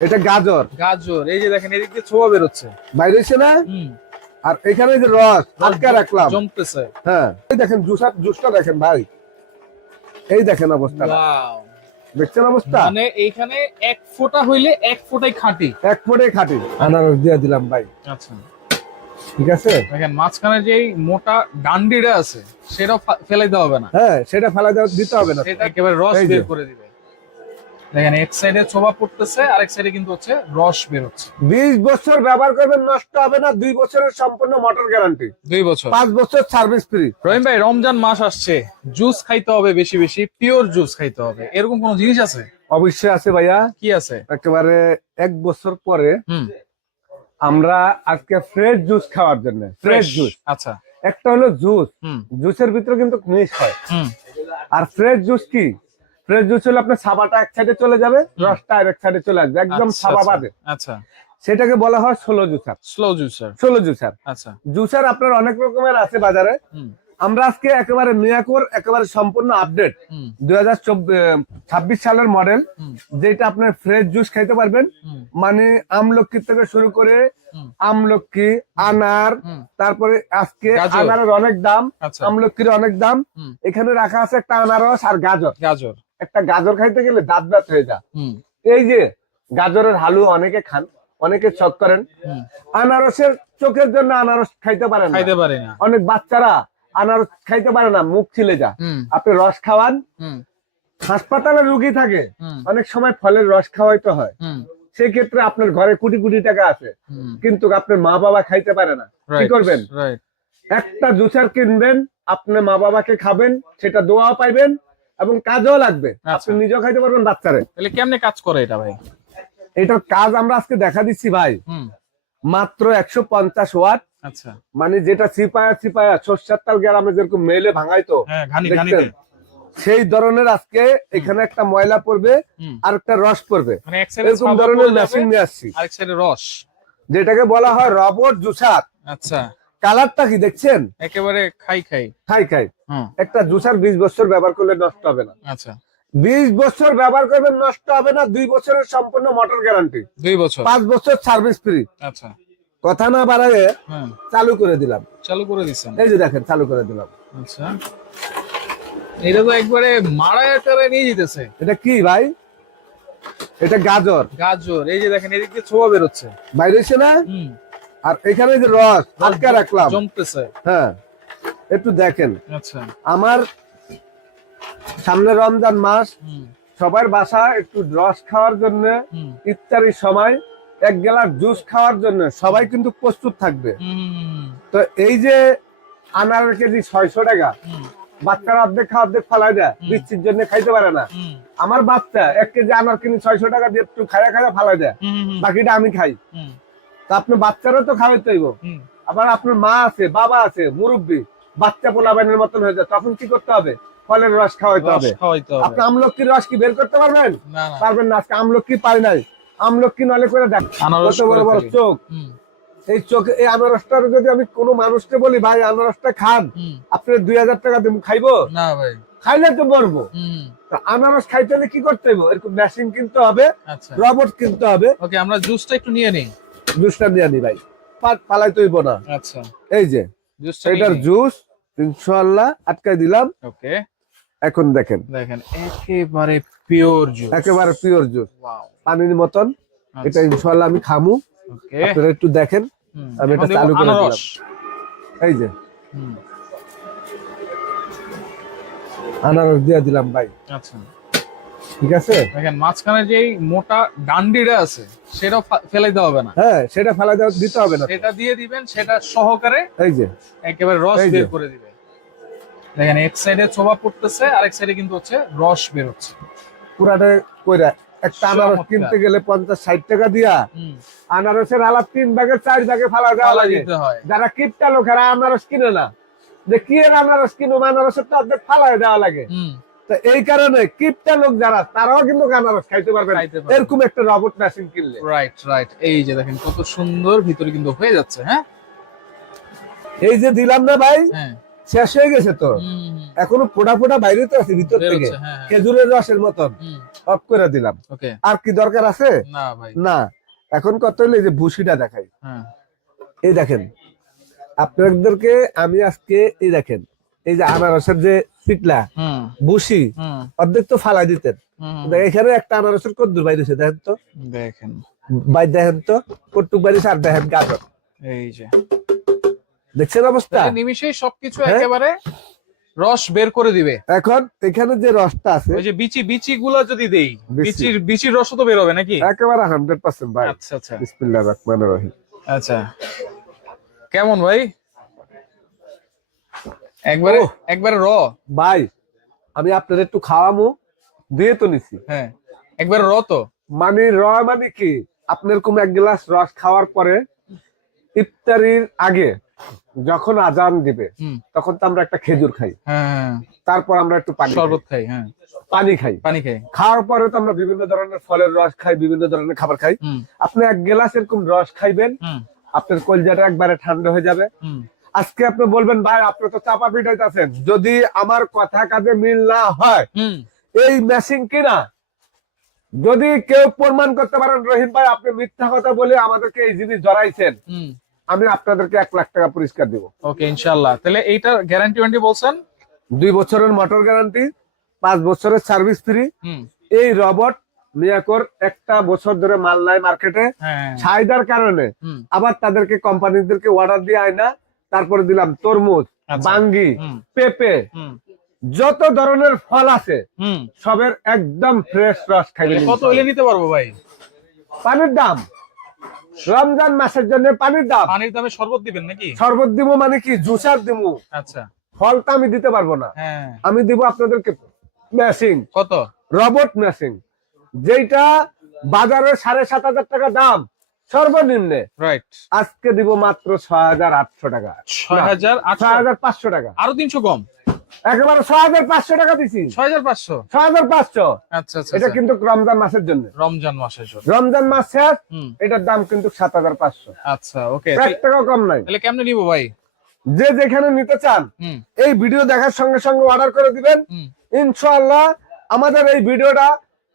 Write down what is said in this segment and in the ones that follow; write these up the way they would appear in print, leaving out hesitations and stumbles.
এটা গাজর। গাজর এই যে দেখেন এদিক দিয়ে ছোয়া বেরোচ্ছে বাইরে এসে না, আর এখানে যে রস হালকা রাখলাম জমতেছে। হ্যাঁ, এই দেখেন জুসটা দেখেন ভাই, এই দেখেন অবস্থা, ওয়াও, দেখছেন অবস্থা, মানে এইখানে এক ফোঁটা হইলে এক ফোঁটাই খাঁটি। এক ফোঁটাই খাঁটি। আনারস দিয়ে দিলাম ভাই। আচ্ছা, ঠিক আছে, দেখেন মাঝখানে যে মোটা ডান্ডিটা আছে সেটাও ফেলাই দেওয়া হবে না। হ্যাঁ, সেটা ফেলা দিতে হবে না, সেটা একেবারে রস এই যে। বের করে দিবে। দেখেন এক সাইডে ছোবা পড়তেছে, আরেক সাইডে কিন্তু হচ্ছে রস বের হচ্ছে। 20 বছর ব্যবহার করবেন, নষ্ট হবে না। 2 বছরের সম্পূর্ণ মোটর গ্যারান্টি, 2 বছর, 5 বছর সার্ভিস ফ্রি। রহিম ভাই, রমজান মাস আসছে, জুস খাইতে হবে বেশি বেশি, পিওর জুস খাইতে হবে, এরকম কোন জিনিস আছে? অবশ্যই আছে ভাইয়া। কি আছে? একেবারে 1 বছর পরে আমরা আজকে ফ্রেশ জুস খাওয়ার জন্য, ফ্রেশ জুস। আচ্ছা, একটা হলো জুস, জুসের ভিতরে কিন্তু মিক্স হয়। আর ফ্রেশ জুস কি? ফ্রেশ জুস হলো আপনার সাবাটা এক সাইডে চলে যাবে, রসটা আরেক সাইডে চলে আসবে, একদম সাবা বাদে। আচ্ছা, সেটাকে বলা হয় slow juicer. Slow juicer, slow juicer. আচ্ছা, জুসার আপনার অনেক রকমের আছে বাজারে। আমরা আজকে একেবারে মিয়াকোর একেবারে সম্পূর্ণ আপডেট 2026 সালের মডেল, যেটা আপনার ফ্রেশ জুস খাইতে পারবেন। মানে আমলকি থেকে শুরু করে আমলকি, আনার, তারপরে আজকে আনারের অনেক দাম, আমলকির অনেক দাম। এখানে রাখা আছে একটা আনারস আর গাজর। গাজর, একটা গাজর খাইতে গেলে দাঁত ব্যথ হয়ে যায়। এই যে গাজরের হালুয়া অনেকে খান, অনেকে শখ করেন। আনারসের চোখের জন্য আনারস খাইতে পারেন, খাইতে পারে না অনেক বাচ্চারা আনারস খাইতে পারে না, মুখ ছিলে যা। আপনি রস খাওয়ান, হাসপাতালে রুগী থাকে, অনেক সময় ফলের রস খাওয়াইতে হয়। সেই ক্ষেত্রে আপনার ঘরে কোটি কোটি টাকা আছে, কিন্তু আপনার মা বাবা খাইতে পারে না, কি করবেন? একটা জুসার কিনবেন, আপনার মা বাবাকে খাবেন, সেটা দোয়া পাইবেন এবং কাজও লাগবে, আপনি নিজেও খাইতে পারবেন, বাচ্চারে। তাহলে কেমনে কাজ করে এটা ভাই? এটার কাজ আমরা আজকে দেখা দিচ্ছি ভাই, মাত্র 150 ওয়াট। আচ্ছা, মানে যেটা সিপায়া সর্ষের তাল গ্রামে যেরকম মেলে ভাঙাইতো, সেই ধরনের আজকে এখানে একটা ময়লা পড়বে আর একটা রস পড়বে, এরকম ধরনের মেশিন নিয়ে আসছি, আরেক সাইডে রস, যেটাকে বলা হয় রবট জুসার। আচ্ছা, কালারটা কি দেখছেন? একেবারে খাই একটা জুসার 20 বছর ব্যবহার করলে নষ্ট হবে না। আচ্ছা, 20 বছর ব্যবহার করবেন, নষ্ট হবে না। 2 বছরের সম্পূর্ণ মোটর গ্যারান্টি, 2 বছর, 5 বছর সার্ভিস ফ্রি। আচ্ছা, কথা না বাড়ায় চালু করে দিলাম। চালু করে দিচ্ছেন? এই যে দেখেন, চালু করে দিলাম। আচ্ছা, এটা তো একবারে মারায় করে নিয়ে যেতেছে। এটা কি ভাই? এটা গাজর। গাজর এই যে দেখেন এদিক দিয়ে ছোয়া বেরোচ্ছে, বাইরে এসে না, আর এখানে যে রস হালকা রাখলাম জমতেছে। হ্যাঁ, একটু দেখেন। আচ্ছা, আমার সামনে রমজান মাস, সবার বাসা একটু রস খাওয়ার জন্য, ইফতারির সময় 1 গ্লাস জুস খাওয়ার জন্য সবাই কিন্তু প্রস্তুত থাকবে। তো এই যে আনারের কেজি 600 টাকা, বাচ্চারা অর্ধেক ফালাই দেয়, বৃষ্টির জন্য খাইতে পারে না। আমার বাচ্চা 1 কেজি আনার কিনে 600 টাকা দিয়ে একটু খায়া ফালাই দেয়, বাকিটা আমি খাই। তা আপনি বাচ্চারও তো খাওয়াইতে হইব, আবার আপনার মা আছে, বাবা আছে, মুরব্বী, বাচ্চা পোলাবানের মতন হয়ে যায়, তখন কি করতে হবে? ফলের রস খাওয়াইতে হবে। আপনি আমলকির রস কি বের করতে পারবেন? পারবেন না। আজকে আমলকি পাই নাই, আমলকি নলে করে দেখ, কত বড় বড় চোখ। এই চোখে এই আনারসটার যদি আমি কোনো মানুষকে বলি ভাই আনারসটা খান, আপনি 2000 টাকা দেবো, খাইবো না ভাই? খাইলে তো বলবো। আনারস খাইতে হলে কি করতে হবে? এরকম মেশিন কিনতে হবে, রবট কিনতে হবে। ওকে, আমরা জুসটা একটু নিয়ে নিই। জুসটা নিয়ে নি ভাই, পালাইতে হইব না। আচ্ছা, এই যে এটার জুস ইনশাআল্লাহ আটকাই দিলাম। ওকে, এখন দেখেন একেবারে পিওর জুস, একেবারে পিওর জুস, পানির মতন। এটা ইনশাআল্লাহ আমি খামু, আপনারা একটু দেখেন। আমি এটা চালু করে দিলাম। এই যে আনারস দিয়ে দিলাম ভাই। আচ্ছা, ঠিক আছে, দেখেন মাঝখানে যে মোটা ডান্ডিটা আছে সেটাও ফেলাই দেওয়া হবে না। হ্যাঁ, সেটা ফেলাই দিতে হবে না, সেটা দিয়ে দিবেন, সেটা সহকারে এই যে একেবারে রস বের করে দিবেন। দেখেন এক সাইডে ছোবা পড়তেছে, আরেক সাইডে কিন্তু হচ্ছে রস বের হচ্ছে পুরাটা কইরা। একটা আনারস কিনতে গেলে 50-60 টাকা দিয়া আনারসের আলাপ 3 ভাগের 4 ভাগে ফালা দেওয়া লাগে। যারা কিপটা লোকেরা আনারস কিনে না, যে কি এর আনারস কিনো, আনারসের তো অর্ধেক ফালাই দেওয়া লাগে। তো এই কারণে কিপটা লোক যারা, তারাও কিন্তু আনারস খাইতে পারবে এরকম একটা রবট মেশিন কিনলে। রাইট, এই যে দেখেন কত সুন্দর ভিতরে কিন্তু হয়ে যাচ্ছে। হ্যাঁ, এই যে দিলাম না ভাই, শেষ হয়ে গেছে তো, এখনো ফোটা ফোটা বাইরে তো আছে ভিতর থেকে, খেজুরের রসের মতন। অফ করে দিলাম। ওকে, আর কি দরকার আছে? না ভাই, না। এখন কত হলো, এই যে ভুসিটা দেখাই। হ্যাঁ, এই দেখেন, আপনাদেরকে আমি আজকে এই দেখেন, এই যে আনারসের যে পিটলা হুম, ভুসি হুম, অর্ধেক তো ফালাই দিতেন, হুম, কিন্তু এখানে একটা আনারসের কদ্দুর বাইরেছে দেখেন তো, দেখেন দেখেন তো কটুক বাইরেছে, আর দেখেন গাজর, এই যে দেখছেন অবস্থা? তাহলে নিমিশেই সবকিছু হ্যাঁ? একেবারে রস বের করে দিবে। এখন এখানে যে রসটা আছে, ওই যে বিচি গুলা যদি দেই, বিচি। বিচির রসও তো বের হবে নাকি? একেবারে 100% ভাই। আচ্ছা আচ্ছা বিসমিল্লাহির রহমানির রহিম। আচ্ছা, কেমন ভাই? একবারে ওহ। একবারে র, ভাই আমি আপনাদের একটু খাওয়ামু, দিয়ে তো নিছি, হ্যাঁ, একবারে র তো। মানে মানে কি, আপনার এরকম এক গ্লাস রস খাওয়ার পরে ইফতারির আগে যখন আজান দিবে হুম, তখন তো আমরা একটা খেজুর খাই, হ্যাঁ, তারপর আমরা একটু পানি শরবত খাই, হ্যাঁ, পানি খাই, পানি খাই, খাওয়ার পরে তো আমরা বিভিন্ন ধরনের ফলের রস খাই, বিভিন্ন ধরনের খাবার খাই। হুম, আপনি এক গ্লাস এরকম রস খাইবেন, হুম, আপনার কলজাটা একবারে ঠান্ডা হয়ে যাবে। হুম, আজকে আপনি বলবেন ভাই আপনি তো চাপা পিটাইতেছেন, যদি আমার কথা কাজে মিল না হয় হুম, এই মেশিন কিনা যদি কেউ প্রমাণ করতে পারেন রহিম ভাই আপনি মিথ্যা কথা বলে আমাদেরকে এই জিনিস জড়াইছেন, হুম, আমি আপনাদেরকে 1 লাখ টাকা পুরস্কার দিব। ওকে ইনশাআল্লাহ। তাহলে এইটার গ্যারান্টি ওয়ারেন্টি বলছেন? 2 বছরের মোটর গ্যারান্টি, 5 বছরের সার্ভিস ফ্রি। হুম, এই রবট মিয়াকোর 1টা বছর ধরে মাল নাই মার্কেটে, হ্যাঁ, চাহিদার কারণে হুম, আবার তাদেরকে কোম্পানিদেরকে অর্ডার দিয়ে আয়না, তারপরে দিলাম তরমুজ, আচ্ছা, বাঙ্গি, হুম, পেঁপে, হুম, যত ধরনের ফল আছে হুম। সবের একদম ফ্রেশ রস খাইবেন। কত হইলে নিতে পারবো ভাই? পানির দাম, রমজান মাসের জন্য পানির দাম। পানির দামে শরবত দিবেন নাকি? শরবত দিব মানে কি, জুসার দিব, আচ্ছা, ফলটা আমি দিতে পারবো না। হ্যাঁ, আমি দিব আপনাদেরকে মেশিন, কত? রবট মেশিন, যেটা বাজারে 7,500 টাকা দাম সর্বনিম্নে, রাইট, আজকে দিব মাত্র 6,800 টাকা, 6,800, 6,500 টাকা, আরো 300 কম, একেবারে 6,500 টাকা দিছি, 6,500। 6,500। আচ্ছা আচ্ছা এটা আচ্ছা। কিন্তু রমজান মাসের জন্য, রমজান মাসের জন্য। রমজান মাস শেষ, হুম, এটার দাম কিন্তু 7,500, আচ্ছা, ওকে। 1 টাকা কম নাই। তাহলে কেমনে নিবো ভাই? যে যেখানে নিতে চান হুম, এই ভিডিও দেখার সঙ্গে সঙ্গে অর্ডার করে দিবেন, হুম, ইনশাআল্লাহ আমাদের এই ভিডিওটা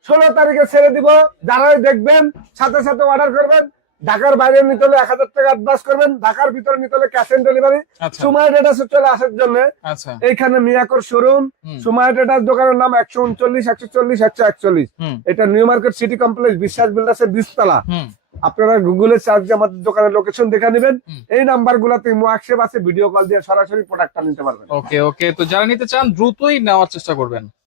16 তারিখে ছেড়ে দিব, যারাই দেখবেন সাথে সাথে অর্ডার করবেন। ঢাকার বাইরে নিতে হলে 1,000 টাকা অ্যাডভান্স করবেন, ঢাকার ভিতরে নিতে হলে ক্যাশ অন ডেলিভারি। আচ্ছা, সুমাইয়া ট্রেডার্সে চলে আসার জন্য আচ্ছা, এইখানে মিয়াকোর শোরুম, হুম, সুমাইয়া ট্রেডার্স দোকানের নাম 139, 140, 141। হুম, এটা নিউ মার্কেট সিটি কমপ্লেক্স, বিশ্বাস বিল্ডার্সের 20 তলা। হুম, আপনারা গুগলে সার্চ দিয়ে আমাদের দোকানের লোকেশন দেখে নেবেন, হুম। এই নাম্বার গুলাতে মোয়াক্সেব আছে, ভিডিও কল দিয়ে সরাসরি প্রোডাক্টটা নিতে পারবেন। ওকে ওকে। তো যারা নিতে চান দ্রুতই নেওয়ার চেষ্টা করবেন।